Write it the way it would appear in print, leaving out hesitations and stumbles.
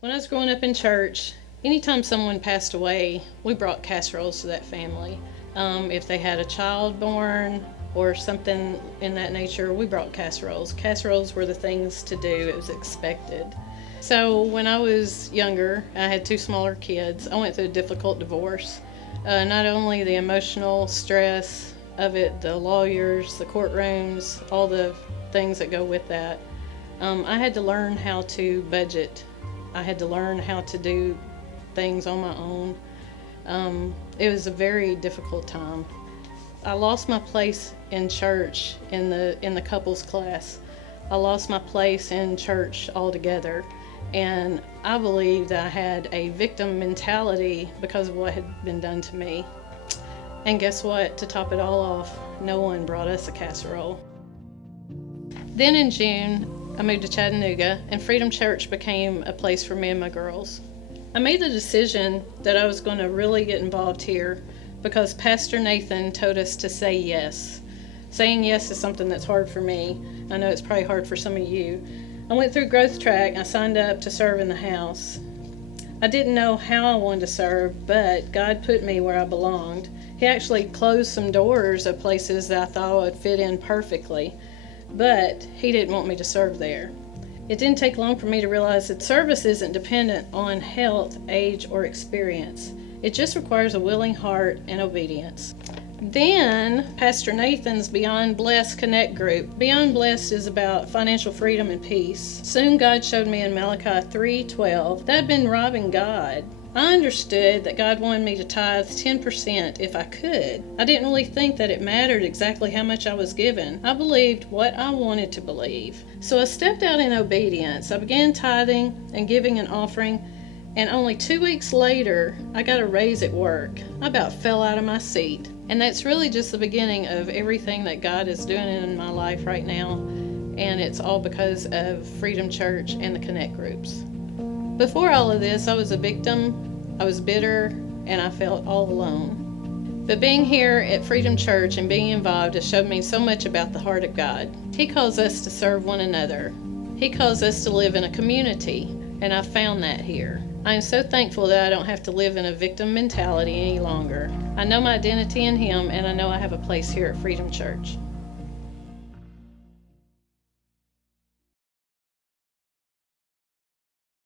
When I was growing up in church, anytime someone passed away, we brought casseroles to that family. If they had a child born or something in that nature, we brought casseroles. Casseroles were the things to do, it was expected. So when I was younger, I had two smaller kids. I went through a difficult divorce. Not only the emotional stress of it, the lawyers, the courtrooms, all the things that go with that. I had to learn how to budget. I had to learn how to do things on my own. It was a very difficult time. I lost my place in church in the couples class. I lost my place in church altogether. And I believe that I had a victim mentality because of what had been done to me. And guess what? To top it all off, no one brought us a casserole. Then in June, I moved to Chattanooga, and Freedom Church became a place for me and my girls. I made the decision that I was going to really get involved here because Pastor Nathan told us to say yes. Saying yes is something that's hard for me. I know it's probably hard for some of you. I went through Growth Track and I signed up to serve in the house. I didn't know how I wanted to serve, but God put me where I belonged. He actually closed some doors of places that I thought I would fit in perfectly, but He didn't want me to serve there. It didn't take long for me to realize that service isn't dependent on health, age, or experience. It just requires a willing heart and obedience. Then, Pastor Nathan's Beyond Blessed Connect group. Beyond Blessed is about financial freedom and peace. Soon God showed me in Malachi 3:12 that I'd been robbing God. I understood that God wanted me to tithe 10% if I could. I didn't really think that it mattered exactly how much I was given. I believed what I wanted to believe. So I stepped out in obedience. I began tithing and giving an offering, and only 2 weeks later, I got a raise at work. I about fell out of my seat. And that's really just the beginning of everything that God is doing in my life right now. And it's all because of Freedom Church and the Connect groups. Before all of this, I was a victim, I was bitter, and I felt all alone. But being here at Freedom Church and being involved has showed me so much about the heart of God. He calls us to serve one another. He calls us to live in a community, and I've found that here. I am so thankful that I don't have to live in a victim mentality any longer. I know my identity in Him, and I know I have a place here at Freedom Church.